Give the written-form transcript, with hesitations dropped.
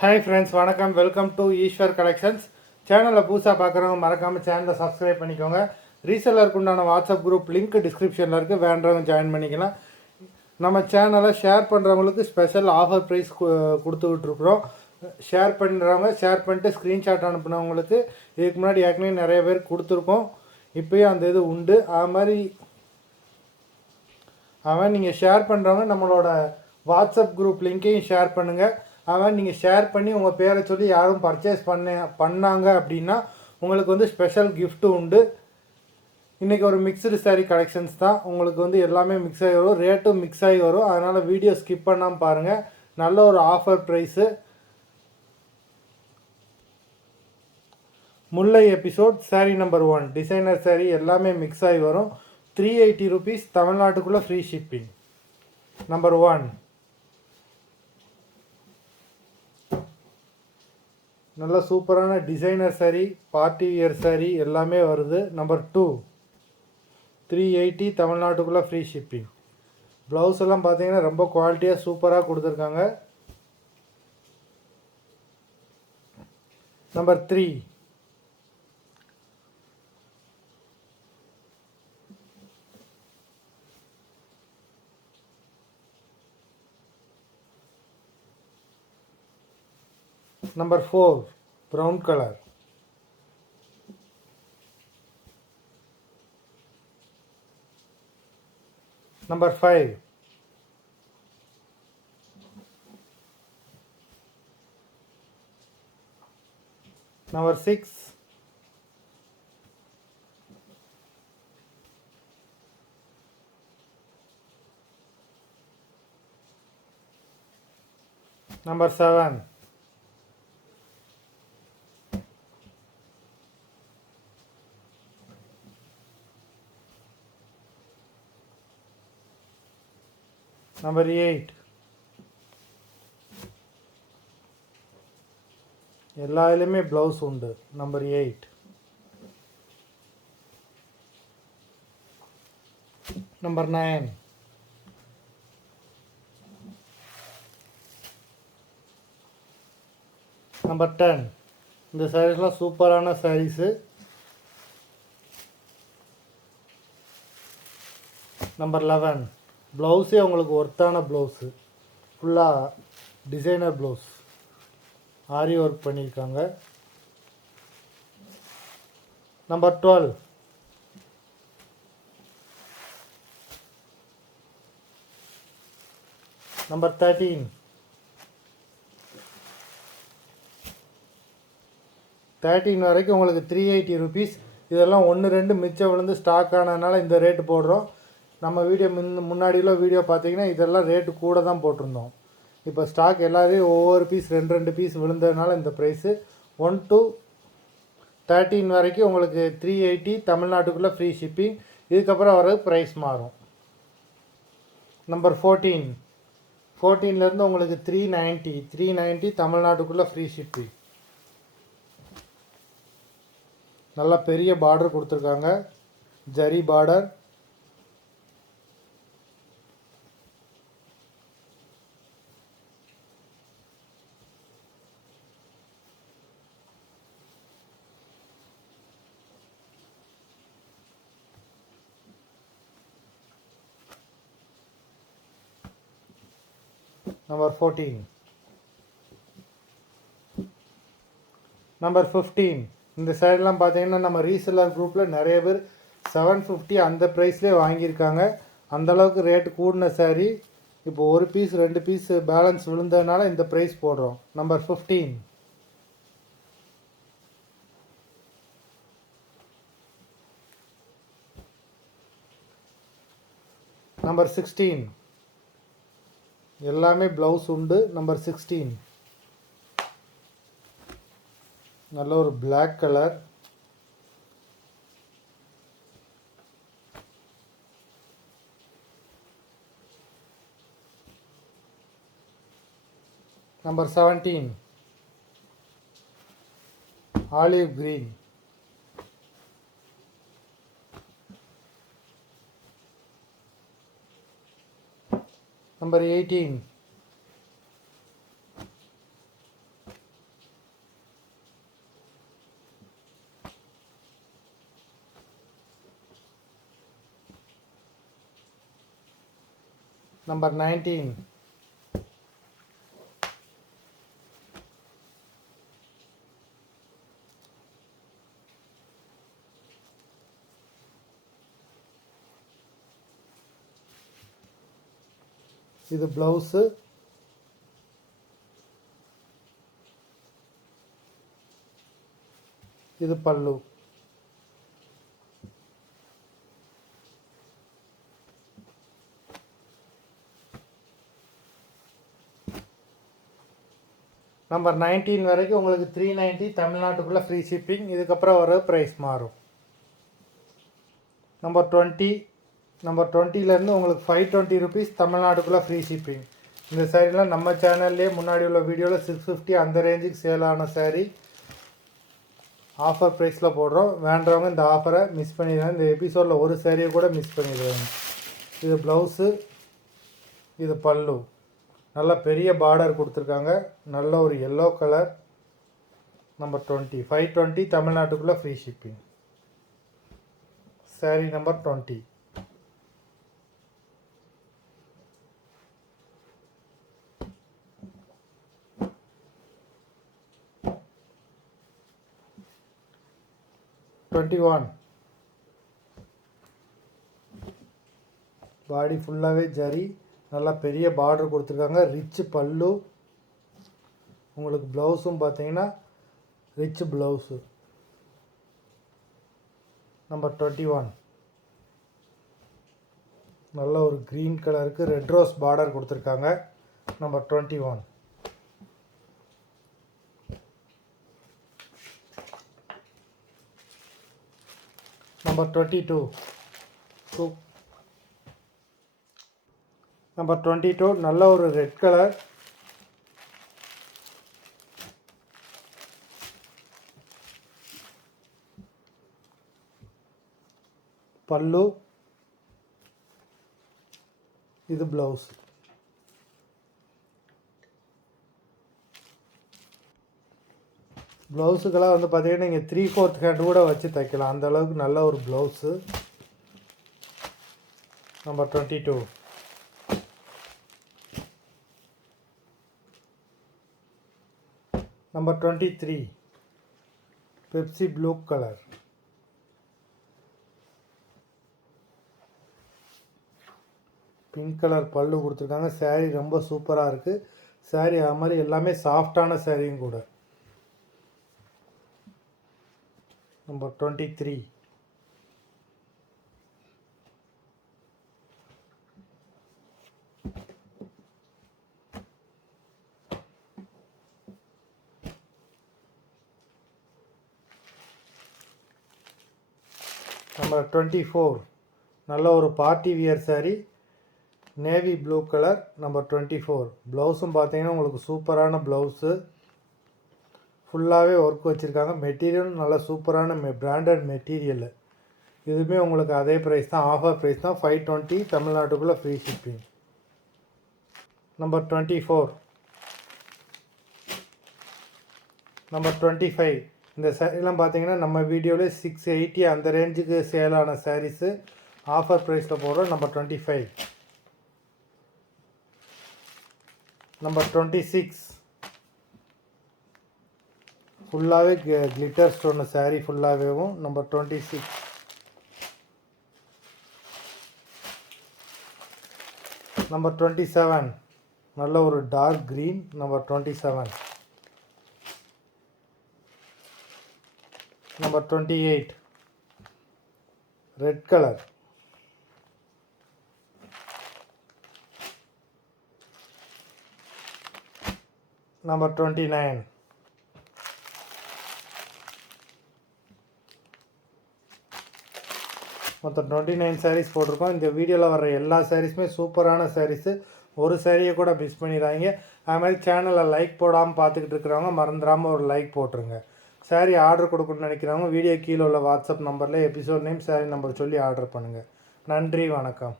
Hi friends, வணக்கம். Welcome to Eshwar collections. சேனலில் புதுசாக பார்க்குறவங்க மறக்காமல் சேனலை சப்ஸ்கிரைப் பண்ணிக்கோங்க. ரீசெல்லருக்கு உண்டான வாட்ஸ்அப் குரூப் லிங்க் டிஸ்கிரிப்ஷனில் இருக்குது, வேண்டவங்க ஜாயின் பண்ணிக்கலாம். நம்ம சேனலை ஷேர் பண்ணுறவங்களுக்கு ஸ்பெஷல் ஆஃபர் ப்ரைஸ் கொடுத்துக்கிட்ருக்குறோம். ஷேர் பண்ணிட்டு ஸ்க்ரீன்ஷாட் அனுப்புனவங்களுக்கு இதுக்கு முன்னாடி ஏற்கனவே நிறைய பேர் கொடுத்துருக்கோம். இப்போயும் அந்த இது உண்டு. அவன் நீங்கள் ஷேர் பண்ணுறவங்க நம்மளோட வாட்ஸ்அப் குரூப் லிங்க்கையும் ஷேர் பண்ணுங்கள். நீங்கள் ஷேர் பண்ணி உங்கள் பேரை சொல்லி யாரும் பர்ச்சேஸ் பண்ணாங்க அப்படின்னா உங்களுக்கு ஸ்பெஷல் கிஃப்ட்டு உண்டு. இன்றைக்கி ஒரு மிக்சடு சாரீ கலெக்ஷன்ஸ் தான். உங்களுக்கு எல்லாமே மிக்ஸ் ஆகி வரும், ரேட்டும் மிக்ஸ் ஆகி வரும். அதனால் வீடியோ ஸ்கிப் பண்ணாமல் பாருங்கள். நல்ல ஒரு offer price. Mullai episode sari number 1 designer sari எல்லாமே மிக்ஸ் ஆகி வரும். 380 rupees, தமிழ்நாட்டுக்குள்ளே ஃப்ரீ ஷிப்பிங். நம்பர் 1 நல்ல சூப்பரான designer sari, party wear sari எல்லாமே வருது. நம்பர் 2 380, தமிழ்நாட்டுக்குள்ளே ஃப்ரீ ஷிப்பிங். ப்ளவுஸ் எல்லாம் பார்த்தீங்கன்னா ரொம்ப குவாலிட்டியாக சூப்பராக கொடுத்துருக்காங்க. Number 3 Number 4 brown color. Number 5 Number 6 Number 7 Number 8 எல்லாத்துலேயுமே ப்ளவுஸ் உண்டு. நம்பர் 8 நம்பர் 9 நம்பர் 10 இந்த சாரீஸ்லாம் சூப்பரான சாரீஸு. நம்பர் 11 ப்ளவுஸே உங்களுக்கு ஒர்த்தான ப்ளவுஸு, ஃபுல்லாக டிசைனர் ப்ளவுஸ், ஆரி ஒர்க் பண்ணியிருக்காங்க. நம்பர் 12 நம்பர் 13 வரைக்கும் உங்களுக்கு 380 rupees. இதெல்லாம் 1-2 மிச்சம் விழுந்து ஸ்டாக் ஆனதுனால இந்த ரேட்டு போடுறோம். நம்ம வீடியோ முன்னாடியில் வீடியோ பார்த்தீங்கன்னா இதெல்லாம் ரேட்டு கூட தான் போட்டிருந்தோம். இப்போ ஸ்டாக் எல்லாத்தையும் ஒவ்வொரு பீஸ் 2 பீஸ் விழுந்ததுனால இந்த ப்ரைஸு. 1 to 13 வரைக்கும் உங்களுக்கு 380, தமிழ்நாட்டுக்குள்ளே ஃப்ரீ ஷிப்பிங். இதுக்கப்புறம் வர ப்ரைஸ் மாறும். நம்பர் 14 உங்களுக்கு 390, தமிழ்நாட்டுக்குள்ளே ஃப்ரீ ஷிப்பிங். நல்லா பெரிய பார்டர் கொடுத்துருக்காங்க, ஜரி பார்டர். நம்பர் 14 நம்பர் 15 இந்த சைடெலாம் பார்த்தீங்கன்னா நம்ம ரீசெல்லர் குரூப்பில் நிறைய பேர் 750 அந்த ப்ரைஸ்லேயே வாங்கியிருக்காங்க. அந்தளவுக்கு ரேட்டு கூடின சாரீ. இப்போ ஒரு பீஸ் 2 பீஸ் பேலன்ஸ் விழுந்ததுனால இந்த ப்ரைஸ் போடுறோம். நம்பர் 15 நம்பர் 16 எல்லாமே ப்ளவுஸ் உண்டு. நம்பர் 16 நல்ல ஒரு black colour. Number 17 olive green. Number 18 number 19. இது ப்ளவுஸு, இது பல்லு. நம்பர் 19 வரைக்கும் உங்களுக்கு 390 தமிழ்நாட்டுக்குள்ளே ஃப்ரீ ஷிப்பிங். இதுக்கப்புறம் வர ப்ரைஸ் மாறும். நம்பர் 20. நம்பர் 20லேருந்து உங்களுக்கு 520 ருபீஸ் தமிழ்நாட்டுக்குள்ளே ஃப்ரீ ஷிப்பிங். இந்த சாரீலாம் நம்ம சேனல்லே முன்னாடி உள்ள வீடியோவில் 650 அந்த ரேஞ்சுக்கு சேல் ஆன சாரீ ஆஃபர் ப்ரைஸில் போடுறோம். வேண்டவங்க இந்த ஆஃபரை மிஸ் பண்ணிடுறாங்க. இந்த எபிசோடில் ஒரு சாரியை கூட மிஸ் பண்ணிடுவாங்க. இது ப்ளவுஸு, இது பல்லு. நல்ல பெரிய பார்டர் கொடுத்துருக்காங்க. நல்ல ஒரு எல்லோ கலர். நம்பர் 20. 520 தமிழ்நாட்டுக்குள்ளே ஃப்ரீ ஷிப்பிங். சாரீ நம்பர் 20. பாடி ஃபுல்லாகவே ஜரி, நல்லா பெரிய பார்டர் கொடுத்துருக்காங்க. ரிச் பல்லு. உங்களுக்கு ப்ளவுஸும் பார்த்தீங்கன்னா ரிச் ப்ளவுஸு. நம்பர் 21. நல்ல ஒரு க்ரீன் கலருக்கு ரெட் ரோஸ் பார்டர் கொடுத்துருக்காங்க. நம்பர் 21. நம்பர் 22. நம்பர் 22 நல்ல ஒரு ரெட் கலர். பல்லு, இது ப்ளவுஸ். ப்ளவுஸுக்கெல்லாம் வந்து பார்த்தீங்கன்னா நீங்கள் 3/4 ஹேண்ட் கூட வச்சு தைக்கலாம். அந்த அளவுக்கு நல்ல ஒரு blouse. Number 22. Number 23. Pepsi blue colour. Pink colour பல்லு கொடுத்துருக்காங்க. சாரீ ரொம்ப சூப்பராக இருக்குது. சாரீ அது மாதிரி எல்லாமே சாஃப்டான சாரியும் கூட. நம்பர் 23. நம்பர் 24. நல்ல ஒரு party wear sari, navy blue colour. Number 24. ப்ளவுஸும் பார்த்தீங்கன்னா உங்களுக்கு சூப்பரான ப்ளவுஸு. ஃபுல்லாகவே ஒர்க் வச்சுருக்காங்க. மெட்டீரியலும் நல்ல சூப்பரான பிராண்டட் மெட்டீரியலு. இதுவுமே உங்களுக்கு அதே ப்ரைஸ் தான், ஆஃபர் ப்ரைஸ் தான். 520 தமிழ்நாட்டுக்குள்ளே ஃப்ரீ ஷிப்பிங். நம்பர் 24. நம்பர் 25. இந்த சாரீலாம் பார்த்தீங்கன்னா நம்ம வீடியோவில் 680 அந்த ரேஞ்சுக்கு சேலான சாரீஸு ஆஃபர் ப்ரைஸில் போடுறோம். நம்பர் 25. நம்பர் 26. ஃபுல்லாகவே கிளிட்டர் ஸ்டோன் சாரீ ஃபுல்லாகவேவும். நம்பர் 26. நம்பர் 27. நல்ல ஒரு dark green. Number 27. Number 28. Red colour. Number 29. மொத்தம் 29 சாரீஸ் போட்டிருக்கோம். இந்த வீடியோவில் வர எல்லா சாரீஸுமே சூப்பரான சாரீஸு. ஒரு சாரியை கூட மிஸ் பண்ணிடுறாங்க. அது மாதிரி சேனலை லைக் போடாமல் பார்த்துக்கிட்டு இருக்கிறவங்க மறந்துடாமல் ஒரு லைக் போட்டுருங்க. சாரீ ஆர்டர் கொடுக்கணும்னு நினைக்கிறவங்க வீடியோ கீழே உள்ள வாட்ஸ்அப் நம்பரில் எபிசோட் நேம், சாரீ நம்பர் சொல்லி ஆர்டர் பண்ணுங்கள். நன்றி, வணக்கம்.